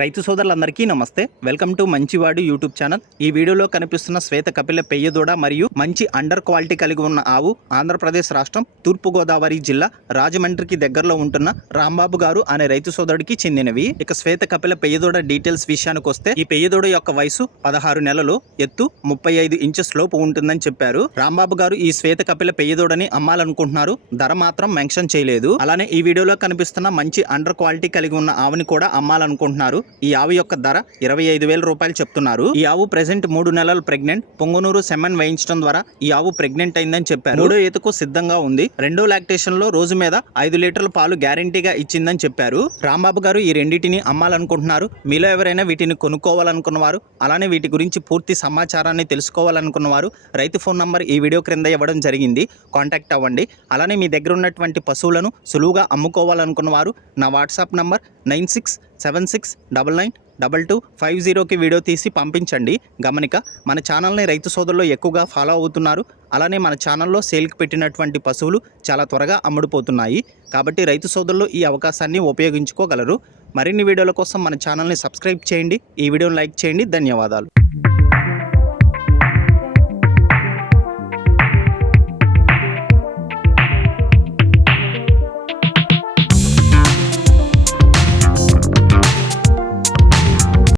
రైతు సోదరులందరికీ నమస్తే. వెల్కమ్ టు మంచివాడు యూట్యూబ్ ఛానల్. ఈ వీడియోలో కనిపిస్తున్న శ్వేత కపిల పెయ్యదూడ మరియు మంచి అండర్ క్వాలిటీ కలిగి ఉన్న ఆవు ఆంధ్రప్రదేశ్ రాష్ట్రం తూర్పుగోదావరి జిల్లా రాజమండ్రికి దగ్గరలో ఉంటున్న రాంబాబు గారు అనే రైతు సోదరుడికి చెందినవి. ఇక శ్వేత కపిల పెయ్యదూడ డీటెయిల్స్ విషయానికి వస్తే ఈ పెయ్యదూడ యొక్క వయసు 16 నెలలు, ఎత్తు 35 ఇంచెస్ లోపు ఉంటుందని చెప్పారు. రాంబాబు గారు ఈ శ్వేత కపిల పెయ్యదూడని అమ్మాలనుకుంటున్నారు. ధర మాత్రం మెన్షన్ చేయలేదు. అలానే ఈ వీడియోలో కనిపిస్తున్న మంచి అండర్ క్వాలిటీ కలిగి ఉన్న ఆవుని కూడా అమ్మాలనుకుంటున్నారు. ఈ ఆవు యొక్క ధర 25,000 రూపాయలు చెప్తున్నారు. ఈ ఆవు ప్రెసెంట్ 3 నెలలు ప్రెగ్నెంట్. పొంగునూరు సెమెన్ వేయించడం ద్వారా ఈ ఆవు ప్రెగ్నెంట్ అయిందని చెప్పారు. 3వ ఈతకు సిద్ధంగా ఉంది. 2వ లాక్టేషన్ లో రోజు మీద 5 లీటర్ల పాలు గ్యారంటీగా ఇచ్చిందని చెప్పారు. రాంబాబు గారు ఈ రెండింటిని అమ్మాలనుకుంటున్నారు. మీలో ఎవరైనా వీటిని కొనుక్కోవాలనుకున్నవారు, అలానే వీటి గురించి పూర్తి సమాచారాన్ని తెలుసుకోవాలనుకున్నవారు రైతు ఫోన్ నంబర్ ఈ వీడియో క్రింద ఇవ్వడం జరిగింది. కాంటాక్ట్ అవ్వండి. అలానే మీ దగ్గర ఉన్నటువంటి పశువులను సులువుగా అమ్ముకోవాలనుకున్నవారు నా వాట్సాప్ నంబర్ 9676992250కి వీడియో తీసి పంపించండి. గమనిక, మన ఛానల్ని రైతు సోదరులు ఎక్కువగా ఫాలో అవుతున్నారు. అలానే మన ఛానల్లో సేల్కి పెట్టినటువంటి పశువులు చాలా త్వరగా అమ్ముడుపోతున్నాయి. కాబట్టి రైతు సోదరులు ఈ అవకాశాన్ని ఉపయోగించుకోగలరు. మరిన్ని వీడియోల కోసం మన ఛానల్ని సబ్స్క్రైబ్ చేయండి. ఈ వీడియోని లైక్ చేయండి. ధన్యవాదాలు.